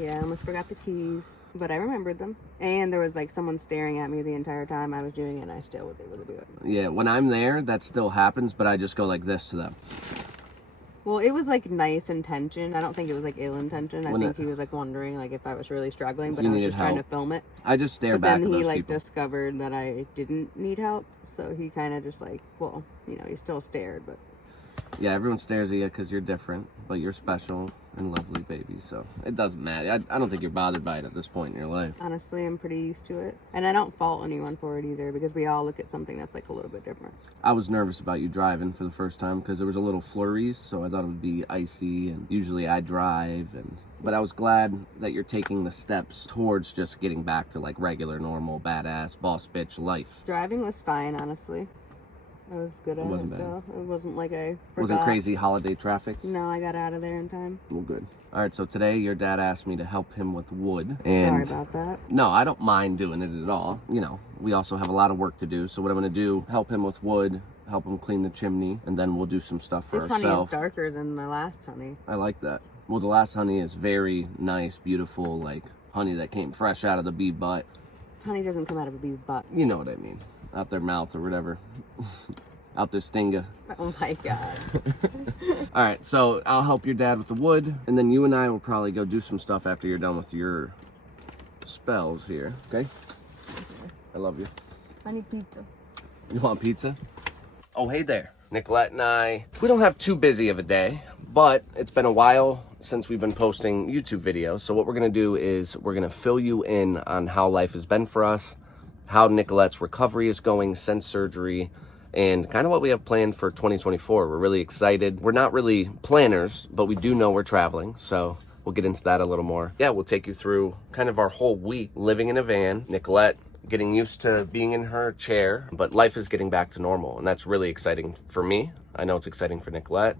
Yeah, I almost forgot the keys, but I remembered them. And there was like someone staring at me the entire time I was doing it, and I still was able to do it. Yeah, when I'm there, that still happens, but I just go like this to them. Well, it was like nice intention. I don't think it was like ill intention. I think he was like wondering like if I was really struggling, but I was just trying to film it. I just stare back at those people. But then he like discovered that I didn't need help, so he kind of just like, well, you know, he still stared, but. Yeah, everyone stares at you because you're different, but you're special and lovely, baby. So it doesn't matter. I don't think you're bothered by it at this point in your life. Honestly, I'm pretty used to it. And I don't fault anyone for it either, because we all look at something that's like a little bit different. I was nervous about you driving for the first time because there was a little flurries, so I thought it would be icy, and usually I drive. But I was glad that you're taking the steps towards just getting back to like regular, normal, badass, boss bitch life. Driving was fine, honestly. I was good at it. Wasn't bad. So it wasn't like I forgot. Wasn't crazy holiday traffic? No, I got out of there in time. Well, good. All right, so today your dad asked me to help him with wood. And sorry about that. No, I don't mind doing it at all. You know, we also have a lot of work to do. So what I'm going to do, help him with wood, help him clean the chimney, and then we'll do some stuff for ourselves. This honey is darker than the last honey. I like that. Well, the last honey is very nice, beautiful, like honey that came fresh out of the bee butt. Honey doesn't come out of a bee's butt. You know what I mean. Out their mouth or whatever. Out their stinger. Oh my God. All right, so I'll help your dad with the wood, and then you and I will probably go do some stuff after you're done with your spells here, okay? I love you. I need pizza. You want pizza? Oh, hey there. Nicolette and I, we don't have too busy of a day, but it's been a while since we've been posting YouTube videos. So what we're gonna do is we're gonna fill you in on how life has been for us, how Nicolette's recovery is going since surgery, and kind of what we have planned for 2024. We're really excited. We're not really planners, but we do know we're traveling, so we'll get into that a little more. Yeah, we'll take you through kind of our whole week living in a van. Nicolette getting used to being in her chair, but life is getting back to normal, and that's really exciting for me. I know it's exciting for Nicolette,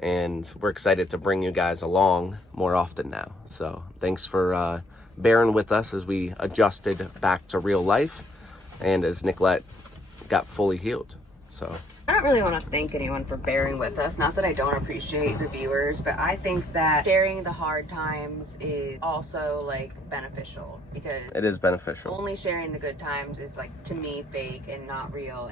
and we're excited to bring you guys along more often now. So thanks for bearing with us as we adjusted back to real life and as Nicolette got fully healed. So I don't really want to thank anyone for bearing with us. Not that I don't appreciate the viewers, but I think that sharing the hard times is also like beneficial, because it is beneficial. Only sharing the good times is like, to me, fake and not real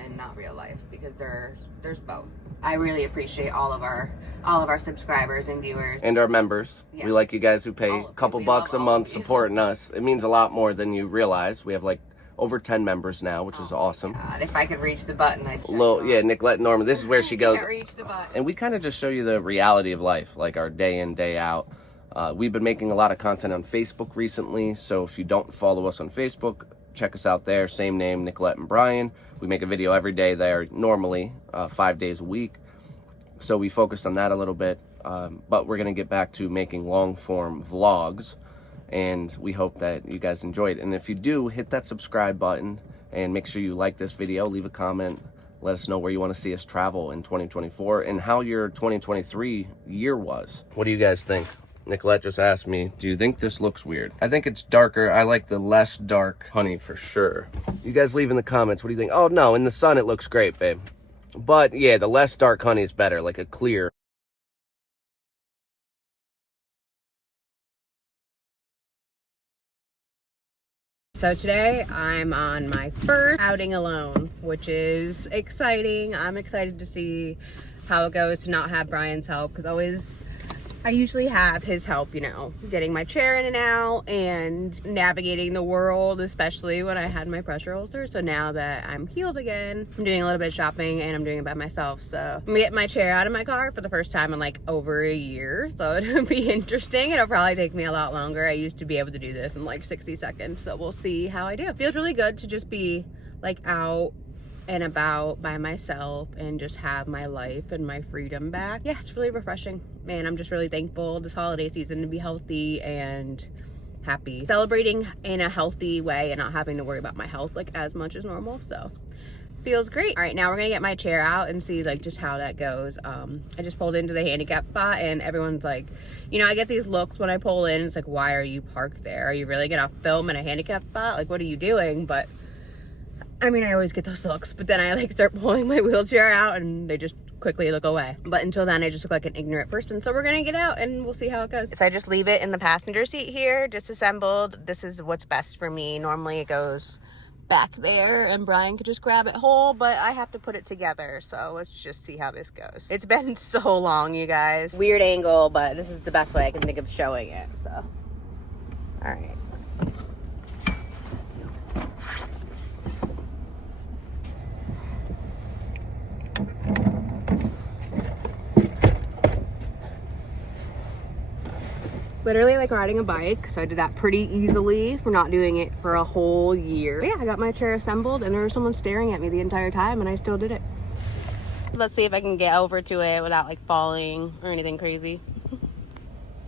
life, because there's both. I really appreciate all of our subscribers and viewers and our members. Yes. We like you guys who pay a couple bucks a month supporting us. It means a lot more than you realize. We have like over 10 members now, which is awesome. God, if I could reach the button, I'd yeah, Nicolette Norman, this is where she goes. Reach the button. And we kind of just show you the reality of life, like our day in, day out. We've been making a lot of content on Facebook recently, so if you don't follow us on Facebook, check us out there. Same name, Nicolette and Brian. We make a video every day there, normally 5 days a week. So we focused on that a little bit, but we're going to get back to making long-form vlogs. And we hope that you guys enjoy it. And if you do, hit that subscribe button and make sure you like this video, leave a comment, let us know where you want to see us travel in 2024 and how your 2023 year was. What do you guys think? Nicolette just asked me, do you think this looks weird? I think it's darker. I like the less dark honey for sure. You guys leave in the comments, what do you think? Oh no, in the sun it looks great, babe. But yeah, the less dark honey is better, like a clear. So today I'm on my first outing alone, which is exciting. I'm excited to see how it goes to not have Brian's help, because I usually have his help, you know, getting my chair in and out and navigating the world, especially when I had my pressure ulcer. So now that I'm healed again, I'm doing a little bit of shopping and I'm doing it by myself. So I'm gonna get my chair out of my car for the first time in like over a year. So it'll be interesting. It'll probably take me a lot longer. I used to be able to do this in like 60 seconds. So we'll see how I do. It feels really good to just be like out and about by myself and just have my life and my freedom back. Yeah, it's really refreshing, and I'm just really thankful this holiday season to be healthy and happy, celebrating in a healthy way and not having to worry about my health like as much as normal. So feels great. All right, now we're gonna get my chair out and see like just how that goes. I just pulled into the handicap spot and everyone's like, you know, I get these looks when I pull in. It's like, why are you parked there? Are you really gonna film in a handicap spot? Like, what are you doing? But I mean, I always get those looks, but then I like start pulling my wheelchair out and they just quickly look away. But until then, I just look like an ignorant person. So we're gonna get out and we'll see how it goes. So I just leave it in the passenger seat here, disassembled. This is what's best for me. Normally it goes back there and Brian could just grab it whole, but I have to put it together. So let's just see how this goes. It's been so long, you guys. Weird angle, but this is the best way I can think of showing it. So, all right. Literally like riding a bike, so I did that pretty easily for not doing it for a whole year. Yeah, I got my chair assembled and there was someone staring at me the entire time and I still did it. Let's see if I can get over to it without like falling or anything crazy.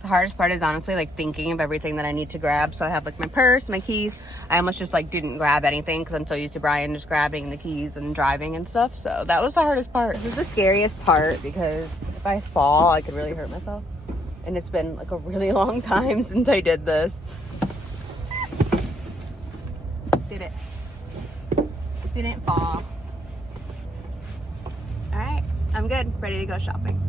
The hardest part is honestly like thinking of everything that I need to grab. So I have like my purse, my keys. I almost just like didn't grab anything because I'm so used to Brian just grabbing the keys and driving and stuff. So that was the hardest part. This is the scariest part because if I fall, I could really hurt myself. And it's been like a really long time since I did this. Did it. Didn't fall. All right, I'm good. Ready to go shopping.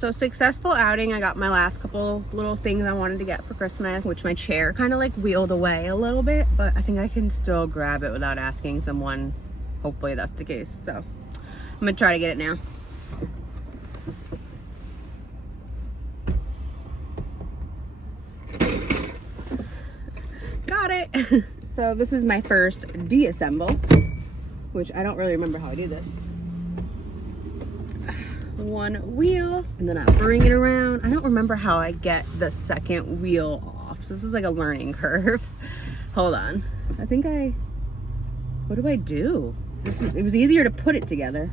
So successful outing. I got my last couple little things I wanted to get for Christmas, which my chair kind of like wheeled away a little bit, but I think I can still grab it without asking someone. Hopefully that's the case. So I'm gonna try to get it now. Got it. So this is my first deassemble, which I don't really remember how I do this. One wheel and then I bring it around. I don't remember how I get the second wheel off. So this is like a learning curve. Hold on. What do I do? It was easier to put it together.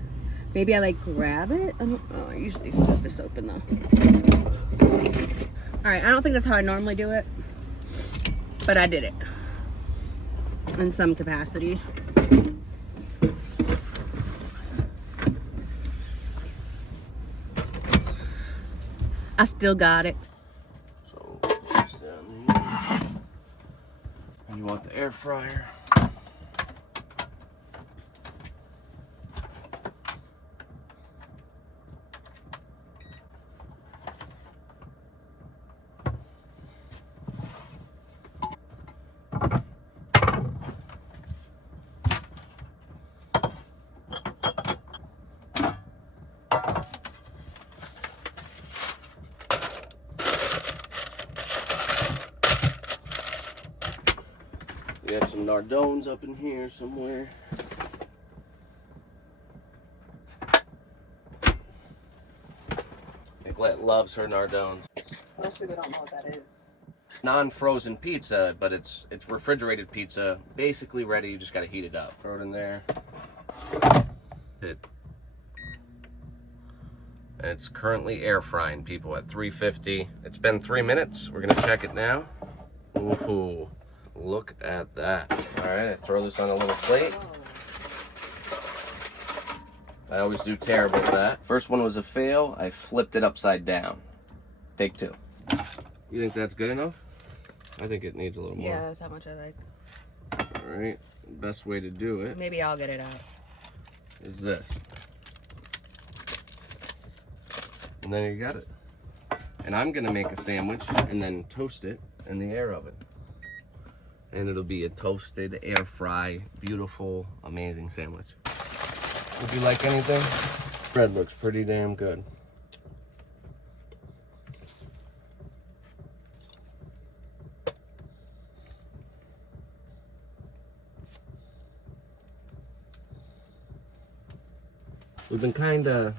Maybe I like grab it. I usually flip this open though. All right, I don't think that's how I normally do it, but I did it in some capacity. I still got it. So it's down here. And you want the air fryer. We have some Nardones up in here somewhere. Nicolette loves her Nardones. Most people don't know what that is. Non-frozen pizza, but it's refrigerated pizza, basically ready. You just got to heat it up. Throw it in there. And it's currently air frying, people, at 350. It's been 3 minutes. We're gonna check it now. Ooh. Look at that. All right, I throw this on a little plate. I always do terrible at that. First one was a fail. I flipped it upside down. Take two. You think that's good enough? I think it needs a little more. Yeah, that's how much I like. All right, best way to do it Maybe I'll get it out. is this. And then you got it. And I'm gonna make a sandwich and then toast it in the air oven. And it'll be a toasted, air fry, beautiful, amazing sandwich. Would you like anything? Bread looks pretty damn good. We've been kind of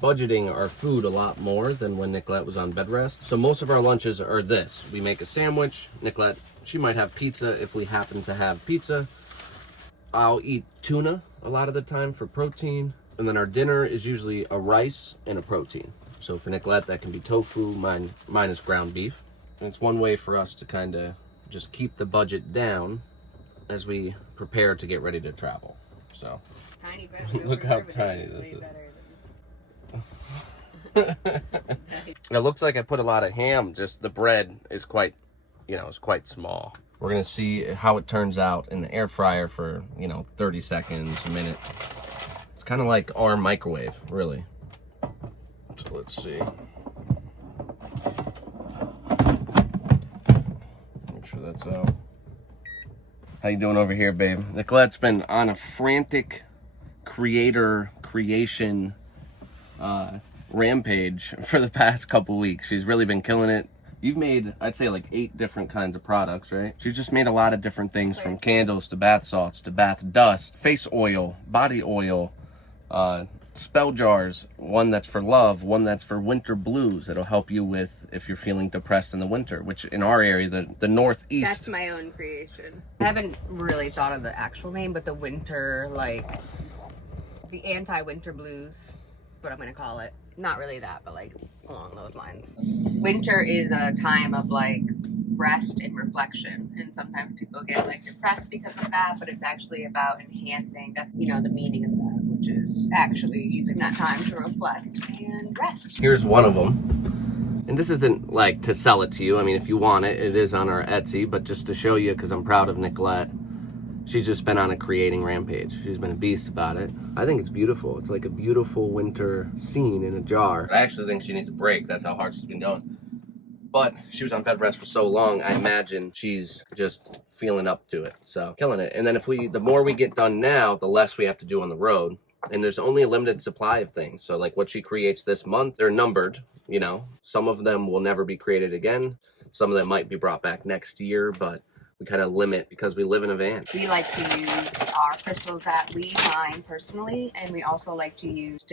budgeting our food a lot more than when Nicolette was on bed rest. So most of our lunches are this. We make a sandwich. Nicolette, she might have pizza if we happen to have pizza. I'll eat tuna a lot of the time for protein. And then our dinner is usually a rice and a protein. So for Nicolette, that can be tofu. Mine is ground beef. And it's one way for us to kind of just keep the budget down as we prepare to get ready to travel. So Tiny look how tiny this is. It looks like I put a lot of ham, just the bread is quite, is quite small. We're gonna see how it turns out in the air fryer for, 30 seconds, a minute. It's kind of like our microwave, really. So let's see. Make sure that's out. How you doing over here, babe? Nicolette's been on a frantic creation rampage for the past couple weeks. She's really been killing it. You've made, I'd say, like 8 different kinds of products, right? She's just made a lot of different things, from candles to bath salts to bath dust, face oil, body oil, spell jars, one that's for love, one that's for winter blues. That'll help you with if you're feeling depressed in the winter, which in our area, the Northeast. That's my own creation. I haven't really thought of the actual name, but the winter, like the anti-winter blues, what I'm gonna call it. Not really that, but like along those lines. Winter is a time of like rest and reflection, and sometimes people get like depressed because of that, but it's actually about enhancing, that's the meaning of that, which is actually using that time to reflect and rest. Here's one of them, and this isn't like to sell it to you. I mean, if you want it, it is on our Etsy, but just to show you, because I'm proud of Nicolette. She's just been on a creating rampage. She's been a beast about it. I think it's beautiful. It's like a beautiful winter scene in a jar. I actually think she needs a break. That's how hard she's been going. But she was on bed rest for so long, I imagine she's just feeling up to it. So, killing it. And then the more we get done now, the less we have to do on the road. And there's only a limited supply of things. So like what she creates this month, they're numbered, Some of them will never be created again. Some of them might be brought back next year, but we kind of limit because we live in a van. We like to use our crystals that we mine personally, and we also like to use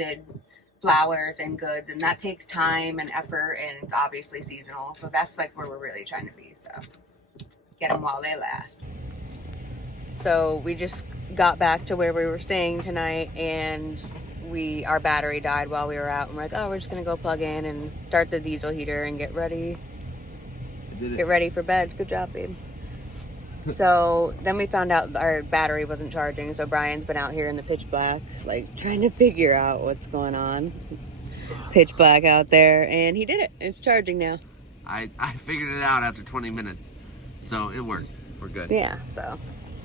flowers and goods, and that takes time and effort, and it's obviously seasonal. So that's like where we're really trying to be. So get them while they last. So we just got back to where we were staying tonight, and our battery died while we were out, and we're like, oh, we're just gonna go plug in and start the diesel heater and get ready for bed. Good job, babe. So then we found out our battery wasn't charging, so Brian's been out here in the pitch black, like trying to figure out what's going on. Pitch black out there, and he did it. It's charging now. I figured it out after 20 minutes, so it worked. We're good. Yeah, so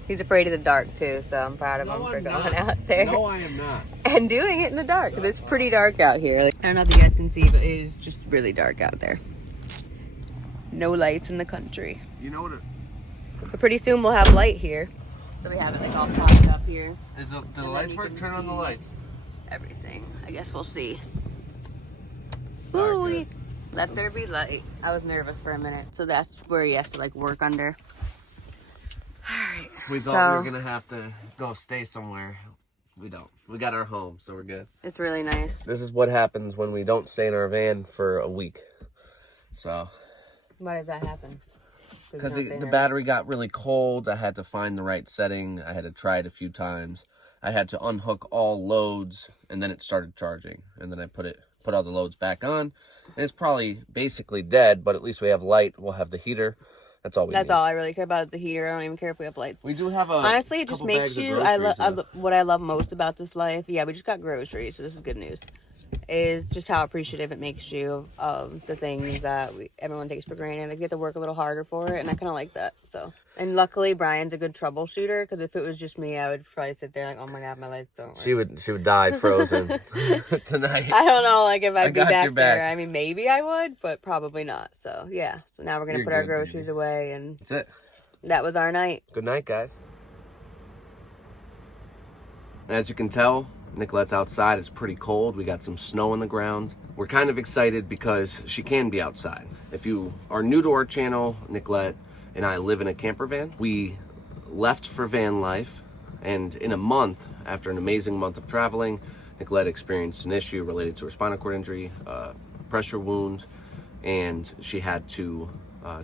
he's afraid of the dark too, so I'm proud of him for going out there. No, I am not. And doing it in the dark, because it's pretty dark out here. Like, I don't know if you guys can see, but it is just really dark out there. No lights in the country. You know what? But pretty soon we'll have light here. So we have it like all propped up here. Do the lights work? Turn on the lights. Everything. I guess we'll see. Ooh, Ooh, let there be light. I was nervous for a minute. So that's where he has to like work under. Alright. We thought we were gonna have to go stay somewhere. We don't. We got our home, so we're good. It's really nice. This is what happens when we don't stay in our van for a week. So. Why does that happen? Because the battery got really cold. I had to find the right setting. I had to try it a few times. I had to unhook all loads, and then it started charging. And then I put all the loads back on. And it's probably basically dead, but at least we have light. We'll have the heater. That's all we need. That's all I really care about, the heater. I don't even care if we have light. We do have honestly, it just makes you, what I love most about this life, yeah, we just got groceries, so this is good news, is just how appreciative it makes you of the things that everyone takes for granted. They get to work a little harder for it, and I kind of like that. So, and luckily Brian's a good troubleshooter, because if it was just me, I would probably sit there like, oh my god, my lights don't work. She would die frozen tonight. I don't know, like if I'd be back there. I mean, maybe I would, but probably not. So yeah, so now we're gonna put our groceries away, and that's it. That was our night. Good night, guys. As you can tell, Nicolette's outside. It's pretty cold. We got some snow on the ground. We're kind of excited because she can be outside. If you are new to our channel, Nicolette and I live in a camper van. We left for Vanlife, and in a month, after an amazing month of traveling, Nicolette experienced an issue related to her spinal cord injury, pressure wound, and she had to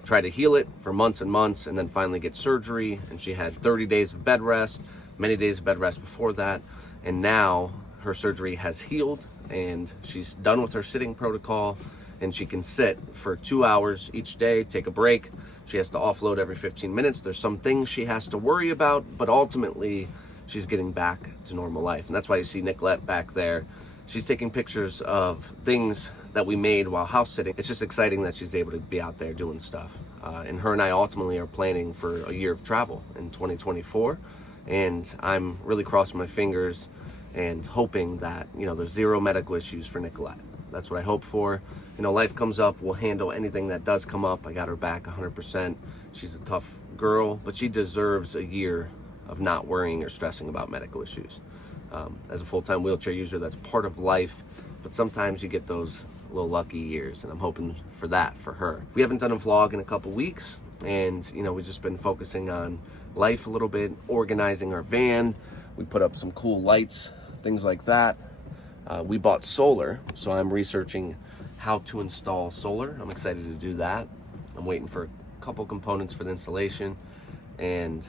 try to heal it for months and months, and then finally get surgery. And she had 30 days of bed rest, many days of bed rest before that. And now her surgery has healed, and she's done with her sitting protocol, and she can sit for 2 hours each day, take a break. She has to offload every 15 minutes. There's some things she has to worry about, but ultimately she's getting back to normal life. And that's why you see Nicolette back there she's taking pictures of things that we made while house sitting. It's just exciting that she's able to be out there doing stuff. And her and I ultimately are planning for a year of travel in 2024. And I'm really crossing my fingers and hoping that, you know, there's zero medical issues for Nicolette. That's what I hope for. You know, life comes up, we'll handle anything that does come up. I got her back 100%. She's a tough girl, but she deserves a year of not worrying or stressing about medical issues. As a full-time wheelchair user, that's part of life, but sometimes you get those little lucky years, and I'm hoping for that for her. We haven't done a vlog in a couple weeks, and you know, we've just been focusing on life a little bit, organizing our van. We put up some cool lights, things like that. We bought solar, so I'm researching how to install solar. I'm excited to do that. I'm waiting for a couple components for the installation, and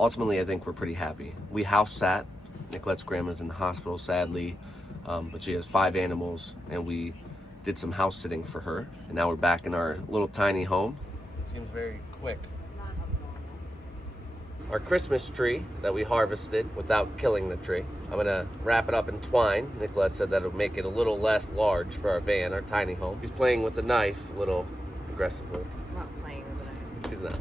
ultimately I think we're pretty happy. We house sat. Nicolette's grandma's in the hospital, sadly, but she has 5 animals, and we did some house sitting for her, and now we're back in our little tiny home. It seems very quick. Our Christmas tree that we harvested without killing the tree. I'm gonna wrap it up in twine. Nicolette said that it'll make it a little less large for our van, our tiny home. She's playing with a knife a little aggressively. I'm not playing with it. She's not.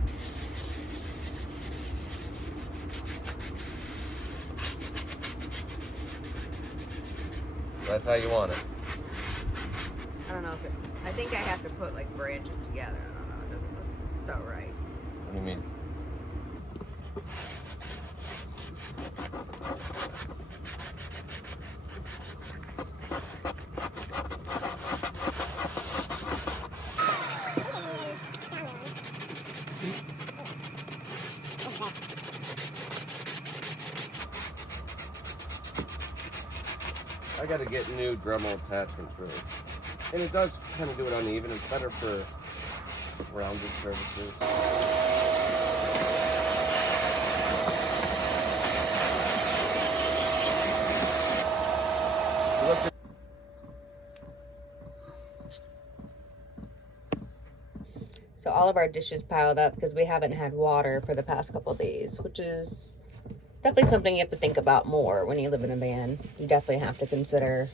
That's how you want it. I don't know if it's, I think I have to put like branches together. I don't know, it doesn't look so right. What do you mean? I gotta get new Dremel attachments really. And it does kind of do it uneven. It's better for rounded surfaces. So all of our dishes piled up because we haven't had water for the past couple of days, which is definitely something you have to think about more when you live in a van. You definitely have to consider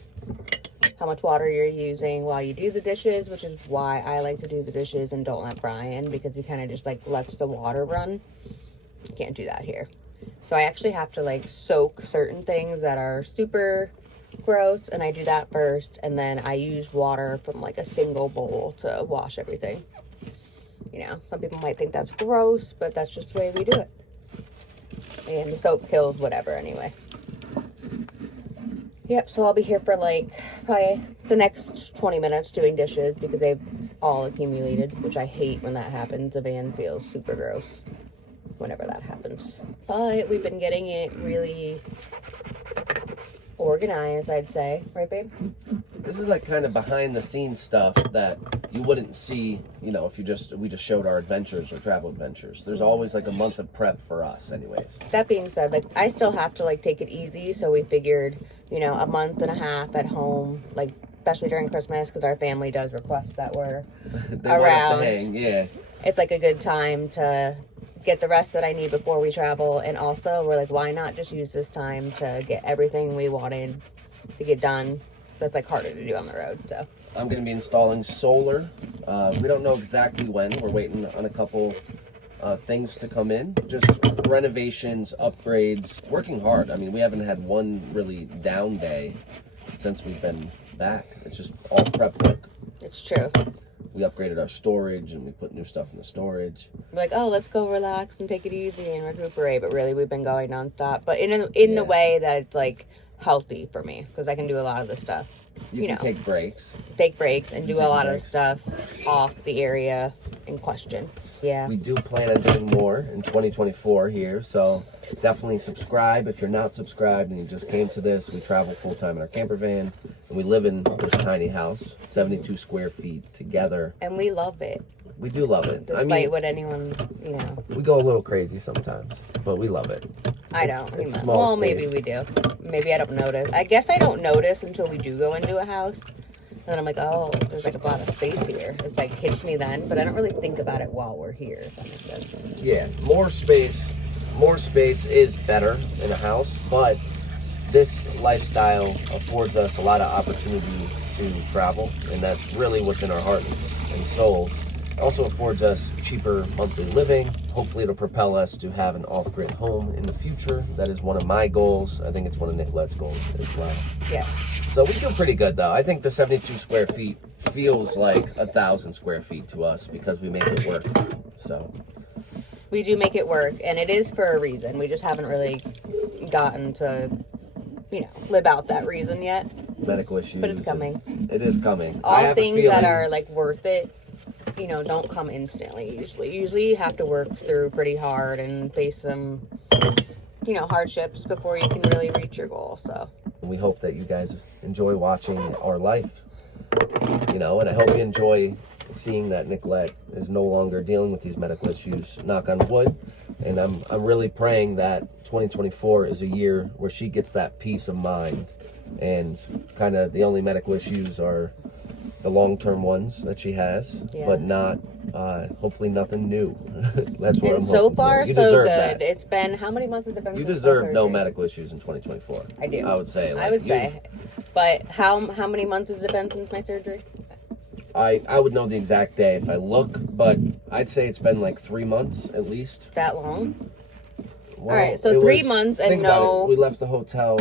how much water you're using while you do the dishes, which is why I like to do the dishes and don't let Brian, because he kind of just like lets the water run. You can't do that here. So I actually have to like soak certain things that are super gross, and I do that first, and then I use water from like a single bowl to wash everything. You know, some people might think that's gross, but that's just the way we do it. And the soap kills whatever anyway. Yep, so I'll be here for like probably the next 20 minutes doing dishes because they've all accumulated, which I hate when that happens. The van feels super gross whenever that happens. But we've been getting it really organized, I'd say. Right, babe? This is like kind of behind the scenes stuff that you wouldn't see, you know, if we just showed our adventures or travel adventures. There's always like a month of prep for us anyways. That being said, like I still have to like take it easy, so we figured, you know, a month and a half at home, like especially during Christmas, because our family does request that we're they around. Want us to hang, yeah. It's like a good time to get the rest that I need before we travel, and also we're like, why not just use this time to get everything we wanted to get done that's like harder to do on the road. So I'm going to be installing solar. We don't know exactly when. We're waiting on a couple things to come in. Just renovations, upgrades, working hard. I mean, we haven't had one really down day since we've been back. It's just all prep work. it's true. We upgraded our storage and we put new stuff in the storage. We're like, oh, let's go relax and take it easy and recuperate. But really, we've been going nonstop. But in the way that it's like healthy for me, because I can do a lot of the stuff. You can take breaks. Take breaks and do a lot of the stuff off the area in question. Yeah. We do plan on doing more in 2024 here, so definitely subscribe if you're not subscribed and you just came to this. We travel full-time in our camper van, and we live in this tiny house, 72 square feet together. And we love it. We do love it. Despite what anyone, you know. We go a little crazy sometimes, but we love it. I don't. It's small space. Maybe we do. Maybe I don't notice. I guess I don't notice until we do go into a house. And then I'm like, oh, there's like a lot of space here. It's like hits me then, but I don't really think about it while we're here, if that makes sense. Yeah, more space is better in a house, but this lifestyle affords us a lot of opportunity to travel, and that's really what's in our heart and soul. It also affords us cheaper monthly living. Hopefully it'll propel us to have an off-grid home in the future. That is one of my goals. I think it's one of Nicolette's goals as well. Yeah. So we feel pretty good though. I think the 72 square feet feels like 1,000 square feet to us because we make it work. So we do make it work, and it is for a reason. We just haven't really gotten to, you know, live out that reason yet. Medical issues. But it's coming. It is coming. All things that are like worth it, you know, don't come instantly usually you have to work through pretty hard and face some, you know, hardships before you can really reach your goal. So we hope that you guys enjoy watching our life, you know, and I hope you enjoy seeing that Nicolette is no longer dealing with these medical issues, knock on wood. And I'm really praying that 2024 is a year where she gets that peace of mind, and kind of the only medical issues are the long-term ones that she has, but not, hopefully nothing new. That's what I'm hoping so far, for. You so deserve good. that. It's been, how many months has it been? You deserve no medical issues in 2024. I do. I would say. Like, I would say. But how many months has it been since my surgery? I would know the exact day if I look, but I'd say it's been like 3 months at least. That long? Well, all right, so 3 months and no... We left the hotel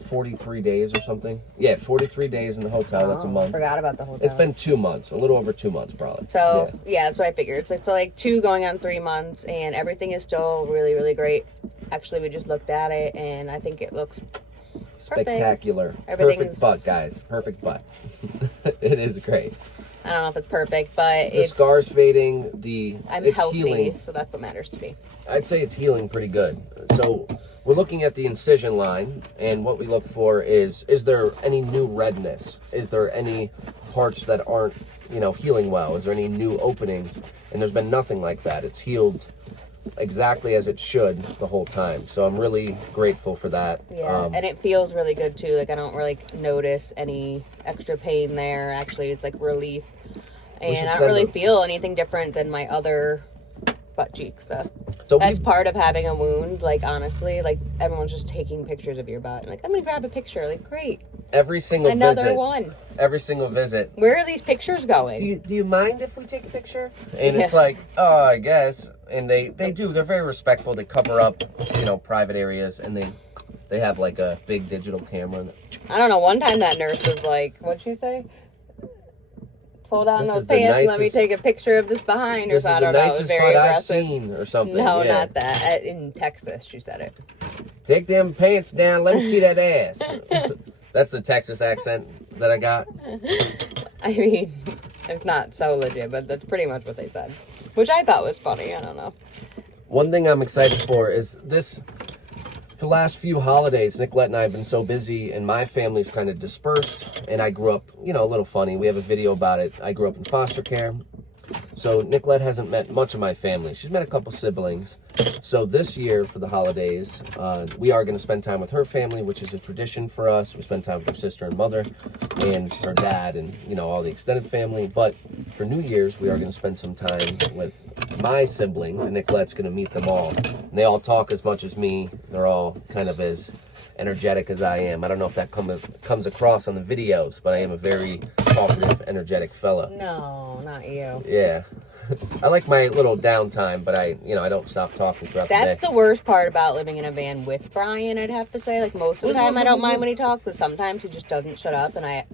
43 days or something. Yeah, 43 days in the hotel. That's a month. Forgot about the hotel. It's been 2 months, a little over 2 months probably. So yeah, that's what I figured. So it's like 2 going on 3 months, and everything is still really, really great. Actually, we just looked at it, and I think it looks spectacular. Everything's... Perfect butt, guys. Perfect butt. It is great. I don't know if it's perfect, but the scars fading. It's healthy, healing. so that's what matters to me. I'd say it's healing pretty good. So we're looking at the incision line, and what we look for is there any new redness? Is there any parts that aren't, you know, healing well? Is there any new openings? And there's been nothing like that. It's healed exactly as it should the whole time. So I'm really grateful for that. Yeah, and it feels really good too. Like I don't really notice any extra pain there. Actually, it's like relief. And I don't really feel anything different than my other butt cheeks. So that's part of having a wound. Like honestly, like everyone's just taking pictures of your butt. And like, I'm gonna grab a picture. Like, great. Every single Another one. Every single visit. Where are these pictures going? Do you mind if we take a picture? And it's like, oh, I guess. And they do. They're very respectful. They cover up, you know, private areas, and they have like a big digital camera. I don't know. One time that nurse was like, what'd she say? Pull down those pants and let me take a picture of this behind, or I don't know. It was very aggressive. I've seen or something. No, not that. In Texas, she said it. Take them pants down. Let me see that ass. That's the Texas accent that I got. I mean, it's not so legit, but that's pretty much what they said, which I thought was funny. I don't know. One thing I'm excited for is this. The last few holidays, Nicolette and I have been so busy, and my family's kind of dispersed, and I grew up, you know, a little funny. We have a video about it. I grew up in foster care. So Nicolette hasn't met much of my family. She's met a couple siblings. So this year for the holidays, we are going to spend time with her family, which is a tradition for us. We spend time with her sister and mother and her dad and, you know, all the extended family. But for New Year's, we are going to spend some time with my siblings, and Nicolette's going to meet them all. And they all talk as much as me. They're all kind of as energetic as I am. I don't know if that comes across on the videos, but I am a very talkative, energetic fellow. No, not you. Yeah. I like my little downtime, but I don't stop talking throughout the day. That's the worst part about living in a van with Brian, I'd have to say. Like, most of the time I don't mind when he talks, but sometimes he just doesn't shut up, and I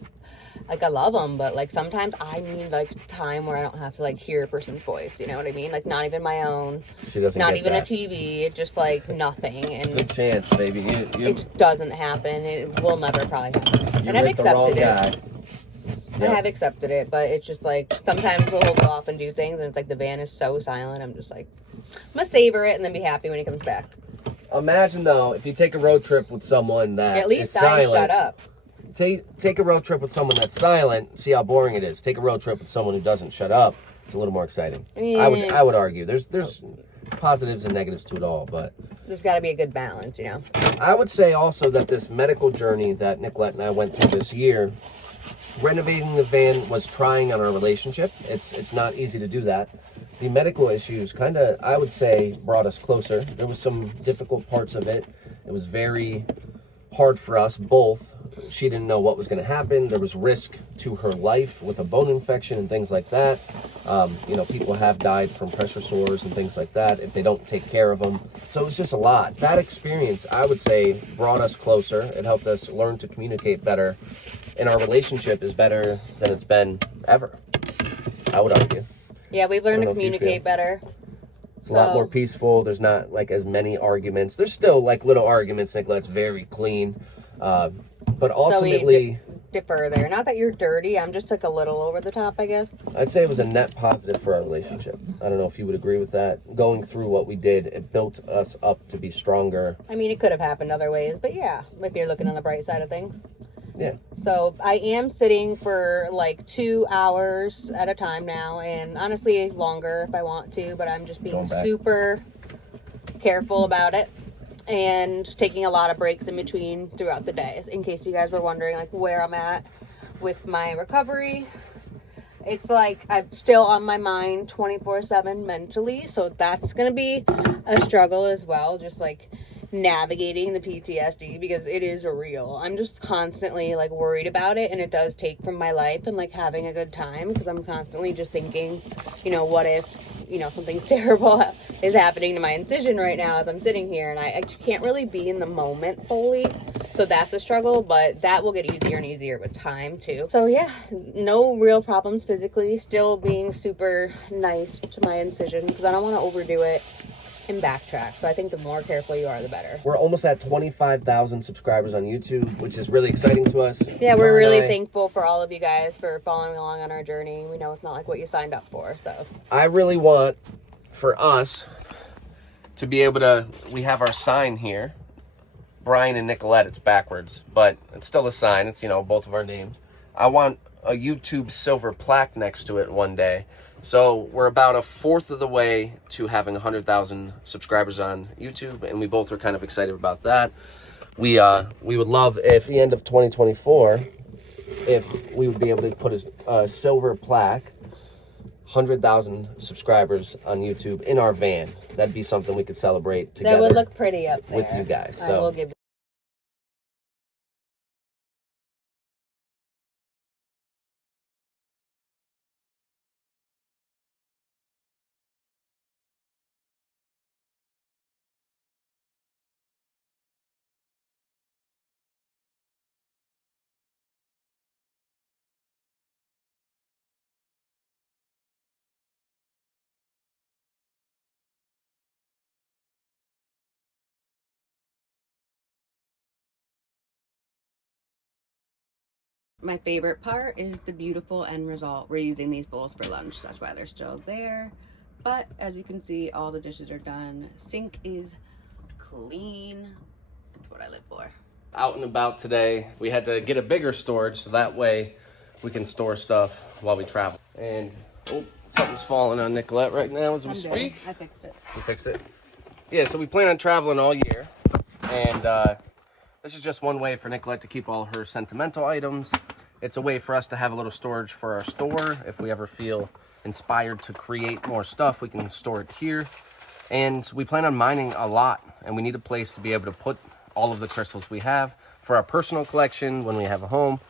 love him, but, like, sometimes I need, like, time where I don't have to, like, hear a person's voice, you know what I mean? Like, not even my own. She doesn't not get even that. a TV, just, like, nothing. And good chance, baby. It doesn't happen. It will never probably happen. You're and I've with the wrong accepted guy. it. Yep. I have accepted it, but it's just, like, sometimes we'll go off and do things, and it's like the van is so silent. I'm just like, I'm going to savor it and then be happy when he comes back. Imagine, though, if you take a road trip with someone that at least is silent. shut up. Take a road trip with someone that's silent, see how boring it is. Take a road trip with someone who doesn't shut up. It's a little more exciting. Yeah. I would argue. There's positives and negatives to it all, but there's got to be a good balance, you know. I would say also that this medical journey that Nicolette and I went through this year, renovating the van was trying on our relationship. It's not easy to do that. The medical issues kind of, I would say, brought us closer. There was some difficult parts of it. It was very hard for us both. She didn't know what was going to happen. There was risk to her life with a bone infection and things like that. You know, people have died from pressure sores and things like that if they don't take care of them. So it was just a lot. That experience, I would say, brought us closer. It helped us learn to communicate better. And our relationship is better than it's been ever, I would argue. Yeah, we've learned to communicate better. It's a lot more peaceful. There's not like as many arguments. There's still like little arguments. Nicolette's very clean. But ultimately, so we differ there. Not that you're dirty. I'm just like a little over the top, I guess. I'd say it was a net positive for our relationship. I don't know if you would agree with that. Going through what we did, it built us up to be stronger. I mean, it could have happened other ways, but yeah, if you're looking on the bright side of things. Yeah. So I am sitting for like 2 hours at a time now, and honestly longer if I want to, but I'm just being super careful about it and taking a lot of breaks in between throughout the days, in case you guys were wondering like where I'm at with my recovery. It's like I'm still on my mind 24/7 mentally, so that's gonna be a struggle as well, just like navigating the PTSD, because it is real. I'm just constantly like worried about it, and it does take from my life and like having a good time, because I'm constantly just thinking, you know, what if, you know, something terrible is happening to my incision right now as I'm sitting here, and I can't really be in the moment fully. So that's a struggle, but that will get easier and easier with time too. So yeah, no real problems physically, still being super nice to my incision because I don't want to overdo it and backtrack. So I think the more careful you are, the better. We're almost at 25,000 subscribers on YouTube, which is really exciting to us. Yeah, we're really thankful for all of you guys for following along on our journey. We know it's not like what you signed up for, so. I really want for us to be able to, we have our sign here, Brian and Nicolette, it's backwards, but it's still a sign. It's, you know, both of our names. I want a YouTube silver plaque next to it one day. So we're about a fourth of the way to having 100,000 subscribers on YouTube, and we both are kind of excited about that. We would love if the end of 2024, if we would be able to put a silver plaque, 100,000 subscribers on YouTube in our van. That'd be something we could celebrate together. That would look pretty up there with you guys. So I will give. My favorite part is the beautiful end result. We're using these bowls for lunch. That's why they're still there. But as you can see, all the dishes are done. Sink is clean. That's what I live for. Out and about today, we had to get a bigger storage so that way we can store stuff while we travel. And oh, something's falling on Nicolette right now as we speak. I fixed it. You fix it? Yeah, so we plan on traveling all year. And this is just one way for Nicolette to keep all her sentimental items. It's a way for us to have a little storage for our store. If we ever feel inspired to create more stuff, we can store it here. And we plan on mining a lot, and we need a place to be able to put all of the crystals we have for our personal collection when we have a home,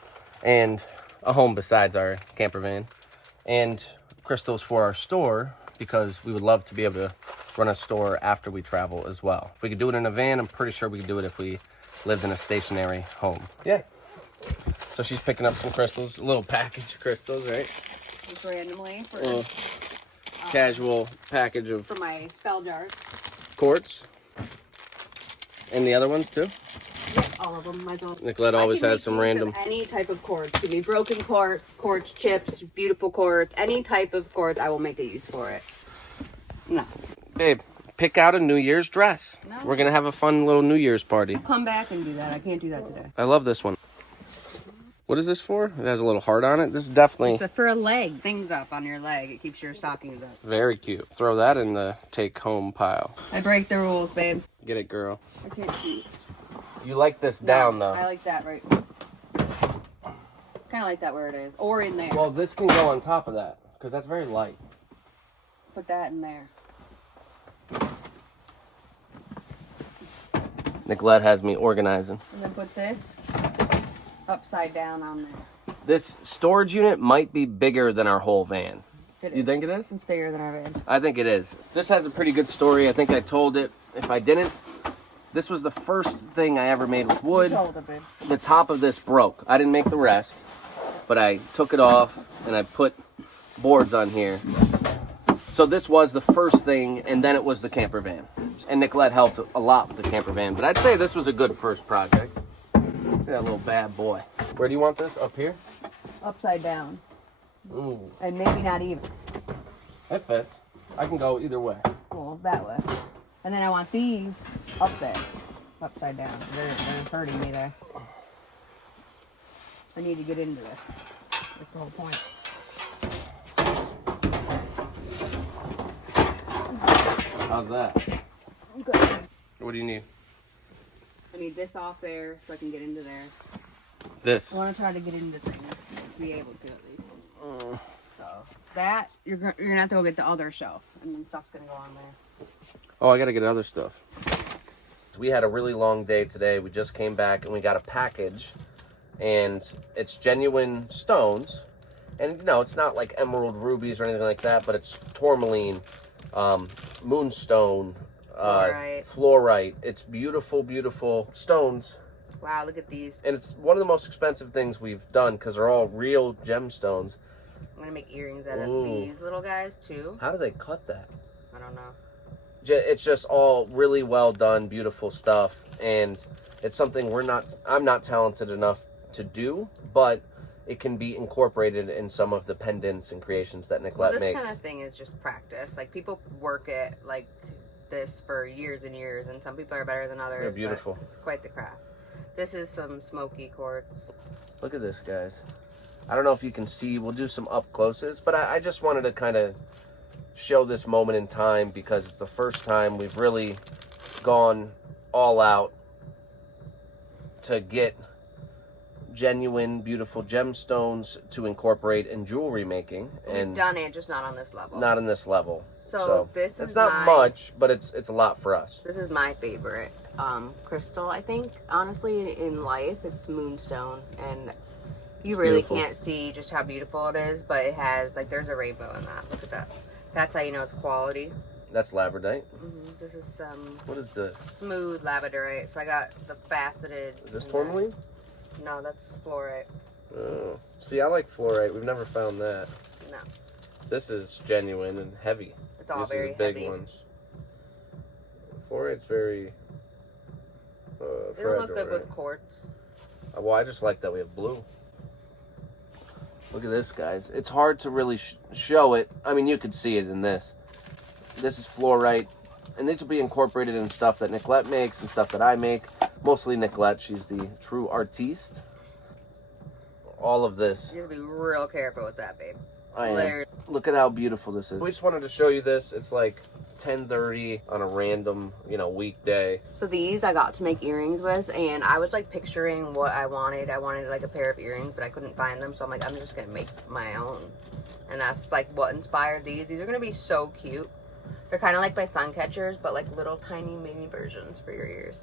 and a home besides our camper van, and crystals for our store, because we would love to be able to run a store after we travel as well. If we could do it in a van, I'm pretty sure we could do it if we lived in a stationary home. Yeah. So she's picking up some crystals, a little package of crystals, right? Just randomly for casual package of for my spell jars. quartz. And the other ones too? Yep, all of them. Nicolette always has some random. Any type of quartz. Give me broken quartz, quartz chips, beautiful quartz, any type of quartz, I will make a use for it. No. Babe, pick out a New Year's dress. No. We're gonna have a fun little New Year's party. I'll come back and do that. I can't do that today. I love this one. What is this for? It has a little heart on it. This is definitely it's for a leg. Things up on your leg. It keeps your stockings up. very cute. Throw that in the take home pile. I break the rules, babe. Get it, girl. I can't see. You like this down though. I like that right. Kind of like that where it is, or in there. Well, this can go on top of that because that's very light. Put that in there. Nicolette has me organizing. And then put this upside down on there. This storage unit might be bigger than our whole van. You think it is? It's bigger than our van. I think it is. This has a pretty good story. I think I told it. If I didn't, this was the first thing I ever made with wood. You told it, babe. The top of this broke. I didn't make the rest, but I took it off and I put boards on here. So this was the first thing, and then it was the camper van. And Nicolette helped a lot with the camper van, but I'd say this was a good first project. Look at that little bad boy. Where do you want this? Up here? Upside down. Ooh. And maybe not even. It fits. I can go either way. Well, that way. And then I want these up there. Upside down. They're hurting me there. I need to get into this. That's the whole point. How's that? Good. What do you need? I need this off there so I can get into there. This. I want to try to get into things. Be able to at least. So that you're gonna have to go get the other shelf, and then stuff's gonna go on there. Oh, I gotta get other stuff. We had a really long day today. We just came back and we got a package, and it's genuine stones. And you know, it's not like emerald rubies or anything like that, but it's tourmaline, moonstone, fluorite. It's beautiful, beautiful stones. Wow, look at these. And it's one of the most expensive things we've done because they're all real gemstones. I'm gonna make earrings out of these little guys too. How do they cut that? I don't know. It's just all really well done, beautiful stuff, and it's something I'm not talented enough to do, but it can be incorporated in some of the pendants and creations that Nicolette makes. This kind of thing is just practice. Like, people work it like this for years and years, and some people are better than others. They're beautiful. But it's quite the craft. This is some smoky quartz. Look at this, guys. I don't know if you can see. We'll do some up closes, but I just wanted to kind of show this moment in time because it's the first time we've really gone all out to get genuine, beautiful gemstones to incorporate in jewelry making. And we've done it, just not on this level. Not on this level. So this is it's not much, but it's a lot for us. This is my favorite crystal, I think. Honestly, in life, it's moonstone, and you really can't see just how beautiful it is, but it has, like, there's a rainbow in that. Look at that. That's how you know it's quality. That's labradorite. This is what is this? Smooth labradorite. So I got the faceted. Is this tourmaline? No, that's fluorite. See, I like fluorite. We've never found that. No. This is genuine and heavy. It's all These very are the big heavy. ones. Fluorite's very They fragile, don't look good right? with quartz. Well, I just like that we have blue. Look at this, guys. It's hard to really show it. I mean, you could see it in this. This is fluorite, and these will be incorporated in stuff that Nicolette makes and stuff that I make. Mostly Nicolette. She's the true artiste. All of this. You have to be real careful with that, babe. I am. Look at how beautiful this is. We just wanted to show you this. It's like 10:30 on a random, weekday. So these I got to make earrings with, and I was like picturing what I wanted. I wanted like a pair of earrings, but I couldn't find them, so I'm like, I'm just gonna make my own. And that's like what inspired these. These are gonna be so cute. They're kind of like my sun catchers, but like little tiny mini versions for your ears.